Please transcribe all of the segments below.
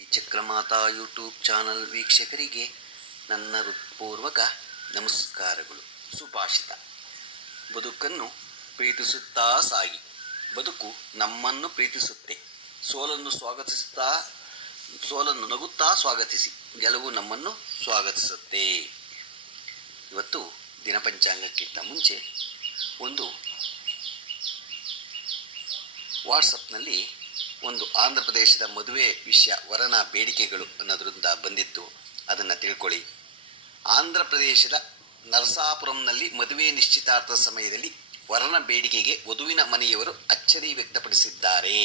Chakramata YouTube channel ವೀಕ್ಷಕರಿಗೆ ನನ್ನ ಹೃತ್ಪೂರ್ವಕ ನಮಸ್ಕಾರಗಳು. ಸುಭಾಷಿತ: ಬದುಕನ್ನು ಪ್ರೀತಿಸುತ್ತಾ ಸಾಗಿ, ಬದುಕು ನಮ್ಮನ್ನು ಪ್ರೀತಿಸುತ್ತೆ. ಸೋಲನ್ನು ನಗುತ್ತಾ ಸ್ವಾಗತಿಸಿ, ಗೆಲುವು ನಮ್ಮನ್ನು ಸ್ವಾಗತಿಸುತ್ತೆ. ಇವತ್ತು ದಿನಪಂಚಾಂಗಕ್ಕಿಂತ ಮುಂಚೆ ಒಂದು ವಾಟ್ಸಪ್ನಲ್ಲಿ ಒಂದು ಆಂಧ್ರ ಪ್ರದೇಶದ ಮದುವೆ ವಿಷಯ, ವರನ ಬೇಡಿಕೆಗಳು ಅನ್ನೋದ್ರಿಂದ ಬಂದಿತ್ತು. ಅದನ್ನು ತಿಳ್ಕೊಳ್ಳಿ. ಆಂಧ್ರ ಪ್ರದೇಶದ ನರಸಾಪುರಂನಲ್ಲಿ ಮದುವೆ ನಿಶ್ಚಿತಾರ್ಥದ ಸಮಯದಲ್ಲಿ ವರನ ಬೇಡಿಕೆಗೆ ವಧುವಿನ ಮನೆಯವರು ಅಚ್ಚರಿ ವ್ಯಕ್ತಪಡಿಸಿದ್ದಾರೆ.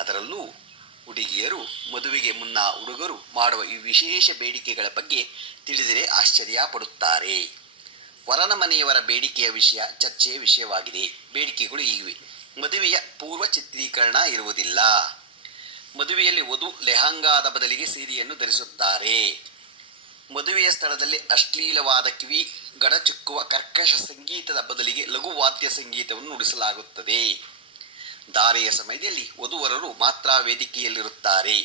ಅದರಲ್ಲೂ ಹುಡುಗಿಯರು ಮದುವೆಗೆ ಮುನ್ನ ಹುಡುಗರು ಮಾಡುವ ಈ ವಿಶೇಷ ಬೇಡಿಕೆಗಳ ಬಗ್ಗೆ ತಿಳಿದರೆ ಆಶ್ಚರ್ಯ ಪಡುತ್ತಾರೆ. ವರನ ಮನೆಯವರ ಬೇಡಿಕೆಯ ವಿಷಯ ಚರ್ಚೆಯ ವಿಷಯವಾಗಿದೆ. ಬೇಡಿಕೆಗಳು ಹೀಗಿವೆ: ಮದುವೆಯ ಪೂರ್ವ ಚಿತ್ರೀಕರಣ ಇರುವುದಿಲ್ಲ. ಮದುವೆಯಲ್ಲಿ ವಧು ಲೆಹಂಗಾದ ಬದಲಿಗೆ ಸೀರೆಯನ್ನು ಧರಿಸುತ್ತಾರೆ. ಮದುವೆಯ ಸ್ಥಳದಲ್ಲಿ ಅಶ್ಲೀಲವಾದ ಕಿವಿ ಗಡಚುಕ್ಕುವ ಕರ್ಕಶ ಸಂಗೀತದ ಬದಲಿಗೆ ಲಘು ವಾದ್ಯ ಸಂಗೀತವನ್ನು ನುಡಿಸಲಾಗುತ್ತದೆ. ಧಾರೆಯ ಸಮಯದಲ್ಲಿ ವಧುವರರು ಮಾತ್ರ ವೇದಿಕೆಯಲ್ಲಿರುತ್ತಾರೆ.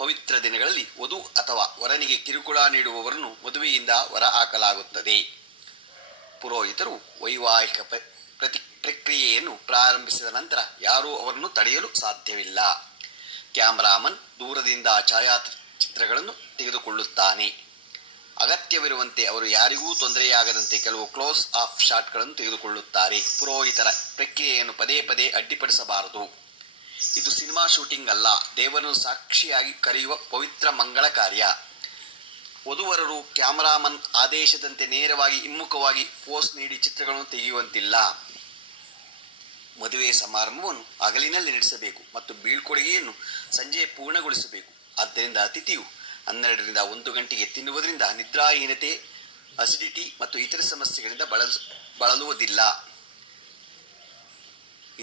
ಪವಿತ್ರ ದಿನಗಳಲ್ಲಿ ವಧು ಅಥವಾ ವರನಿಗೆ ಕಿರುಕುಳ ನೀಡುವವರನ್ನು ಮದುವೆಯಿಂದ ಹೊರ ಹಾಕಲಾಗುತ್ತದೆ. ಪುರೋಹಿತರು ವೈವಾಹಿಕ ಪ್ರಕ್ರಿಯೆಯನ್ನು ಪ್ರಾರಂಭಿಸಿದ ನಂತರ ಯಾರೂ ಅವರನ್ನು ತಡೆಯಲು ಸಾಧ್ಯವಿಲ್ಲ. ಕ್ಯಾಮರಾಮನ್ ದೂರದಿಂದ ಛಾಯಾಚಿತ್ರಗಳನ್ನು ತೆಗೆದುಕೊಳ್ಳುತ್ತಾನೆ. ಅಗತ್ಯವಿರುವಂತೆ ಅವರು ಯಾರಿಗೂ ತೊಂದರೆಯಾಗದಂತೆ ಕೆಲವು ಕ್ಲೋಸ್ ಆಫ್ ಶಾಟ್ಗಳನ್ನು ತೆಗೆದುಕೊಳ್ಳುತ್ತಾರೆ. ಪುರೋಹಿತರ ಪ್ರಕ್ರಿಯೆಯನ್ನು ಪದೇ ಪದೇ ಅಡ್ಡಿಪಡಿಸಬಾರದು. ಇದು ಸಿನಿಮಾ ಶೂಟಿಂಗ್ ಅಲ್ಲ, ದೇವರನ್ನು ಸಾಕ್ಷಿಯಾಗಿ ಕರೆಯುವ ಪವಿತ್ರ ಮಂಗಳ ಕಾರ್ಯ. ವಧುವರರು ಕ್ಯಾಮರಾಮನ್ ಆದೇಶದಂತೆ ನೇರವಾಗಿ ಹಿಮ್ಮುಖವಾಗಿ ಪೋಸ್ ನೀಡಿ ಚಿತ್ರಗಳನ್ನು ತೆಗೆಯುವಂತಿಲ್ಲ. ಮದುವೆ ಸಮಾರಂಭವನ್ನು ಹಗಲಿನಲ್ಲಿ ನಡೆಸಬೇಕು ಮತ್ತು ಬೀಳ್ಕೊಡುಗೆಯನ್ನು ಸಂಜೆ ಪೂರ್ಣಗೊಳಿಸಬೇಕು. ಆದ್ದರಿಂದ ಅತಿಥಿಯು 12ರಿಂದ 1 ಗಂಟೆಗೆ ತಿನ್ನುವುದರಿಂದ ನಿದ್ರಾಹೀನತೆ, ಅಸಿಡಿಟಿ ಮತ್ತು ಇತರ ಸಮಸ್ಯೆಗಳಿಂದ ಬಳಲುವುದಿಲ್ಲ.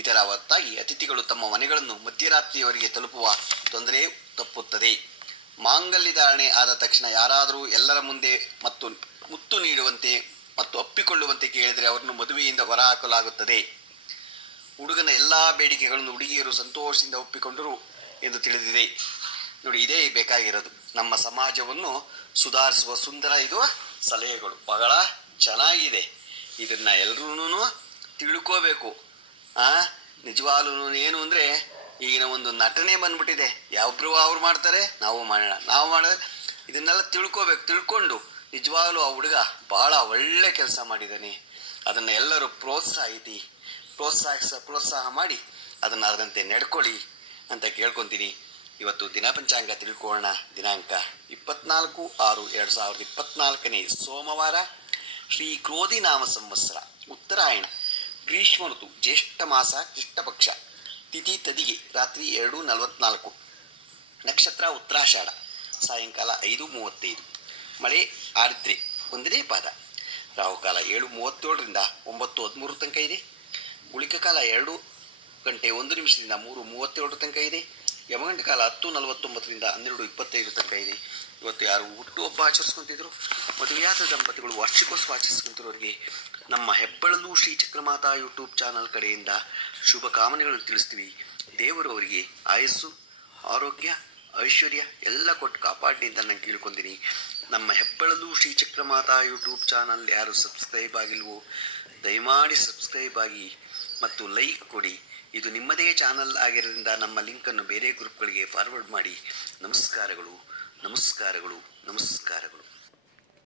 ಇದರ ಹೊರತಾಗಿ ಅತಿಥಿಗಳು ತಮ್ಮ ಮನೆಗಳನ್ನು ಮಧ್ಯರಾತ್ರಿಯವರೆಗೆ ತಲುಪುವ ತೊಂದರೆ ತಪ್ಪುತ್ತದೆ. ಮಾಂಗಲ್ಯ ಧಾರಣೆ ಆದ ತಕ್ಷಣ ಯಾರಾದರೂ ಎಲ್ಲರ ಮುಂದೆ ಮುತ್ತು ನೀಡುವಂತೆ ಮತ್ತು ಅಪ್ಪಿಕೊಳ್ಳುವಂತೆ ಕೇಳಿದರೆ ಅವರನ್ನು ಮದುವೆಯಿಂದ ಹೊರಹಾಕಲಾಗುತ್ತದೆ. ಹುಡುಗನ ಎಲ್ಲ ಬೇಡಿಕೆಗಳನ್ನು ಹುಡುಗಿಯರು ಸಂತೋಷದಿಂದ ಒಪ್ಪಿಕೊಂಡರು ಎಂದು ತಿಳಿದಿದೆ. ನೋಡಿ, ಇದೇ ಬೇಕಾಗಿರೋದು. ನಮ್ಮ ಸಮಾಜವನ್ನು ಸುಧಾರಿಸುವ ಸುಂದರ ಇದು ಸಲಹೆಗಳು ಬಹಳ ಚೆನ್ನಾಗಿದೆ. ಇದನ್ನು ಎಲ್ಲರೂ ತಿಳ್ಕೋಬೇಕು. ನಿಜವಾಗ್ಲೂ ಏನು ಅಂದರೆ ಈಗಿನ ಒಂದು ನಟನೆ ಬಂದ್ಬಿಟ್ಟಿದೆ. ಯಾವೊಬ್ಬರು ಅವ್ರು ಮಾಡ್ತಾರೆ, ನಾವು ಮಾಡಿದ್ರೆ ಇದನ್ನೆಲ್ಲ ತಿಳ್ಕೊಂಡು ನಿಜವಾಗ್ಲೂ ಆ ಹುಡುಗ ಬಹಳ ಒಳ್ಳೆ ಕೆಲಸ ಮಾಡಿದ್ದಾನೆ. ಅದನ್ನು ಎಲ್ಲರೂ ಪ್ರೋತ್ಸಾಹ ಮಾಡಿ ಅದನ್ನು ಅದರಂತೆ ನಡ್ಕೊಳ್ಳಿ ಅಂತ ಕೇಳ್ಕೊತೀನಿ. ಇವತ್ತು ದಿನಪಂಚಾಂಗ ತಿಳ್ಕೊಳ್ಳೋಣ. ದಿನಾಂಕ 24/6/2024 ಸೋಮವಾರ, ಶ್ರೀ ಕ್ರೋಧಿ ನಾಮ ಸಂವತ್ಸರ, ಉತ್ತರಾಯಣ, ಗ್ರೀಷ್ಮ ಋತು, ಜ್ಯೇಷ್ಠ ಮಾಸ, ಕೃಷ್ಣಪಕ್ಷ, ತಿಥಿ ತದಿಗೆ, ರಾತ್ರಿ 2:44, ನಕ್ಷತ್ರ ಉತ್ತರಾಷಾಢ, ಸಾಯಂಕಾಲ 5:35, ಮಳೆ ಆರ್ದ್ರೆ 1ನೇ ಪಾದ, ರಾಹುಕಾಲ 7:37ರಿಂದ 9:13 ತನಕ ಇದೆ. ಗುಳಿಕ ಕಾಲ 2 ಗಂಟೆ 1 ನಿಮಿಷದಿಂದ 3:37 ತನಕ ಇದೆ. ಯಮಗಂಟ ಕಾಲ 10:49ರಿಂದ 12:25 ತನಕ ಇದೆ. ಇವತ್ತು ಯಾರು ಹುಟ್ಟುಹಬ್ಬ ಆಚರಿಸ್ಕೊತಿದ್ರು, ಮದುವೆಯಾದ ದಂಪತಿಗಳು ವಾರ್ಷಿಕೋತ್ಸವ ಆಚರಿಸ್ಕೊಂತಿರೋರಿಗೆ ನಮ್ಮ ಹೆಬ್ಬಳಲು ಶ್ರೀ ಚಕ್ರಮಾತಾ ಯೂಟ್ಯೂಬ್ ಚಾನಲ್ ಕಡೆಯಿಂದ ಶುಭ ಕಾಮನೆಗಳನ್ನು ತಿಳಿಸ್ತೀವಿ. ದೇವರು ಅವರಿಗೆ ಆಯಸ್ಸು, ಆರೋಗ್ಯ, ಐಶ್ವರ್ಯ ಎಲ್ಲ ಕೊಟ್ಟು ಕಾಪಾಡಿ ಅಂತ ನಾನು ಕೇಳ್ಕೊತೀನಿ. ನಮ್ಮ ಹೆಬ್ಬಳಲು ಶ್ರೀ ಚಕ್ರಮಾತಾ ಯೂಟ್ಯೂಬ್ ಚಾನಲ್ ಯಾರು ಸಬ್ಸ್ಕ್ರೈಬ್ ಆಗಿಲ್ವೋ ದಯಮಾಡಿ ಸಬ್ಸ್ಕ್ರೈಬ್ ಆಗಿ ಮತ್ತು ಲೈಕ್ ಕೊಡಿ. ಇದು ನಿಮ್ಮದೇ ಚಾನಲ್ ಆಗಿರೋದ್ರಿಂದ ನಮ್ಮ ಲಿಂಕನ್ನು ಬೇರೆ ಗ್ರೂಪ್ಗಳಿಗೆ ಫಾರ್ವರ್ಡ್ ಮಾಡಿ. ನಮಸ್ಕಾರಗಳು.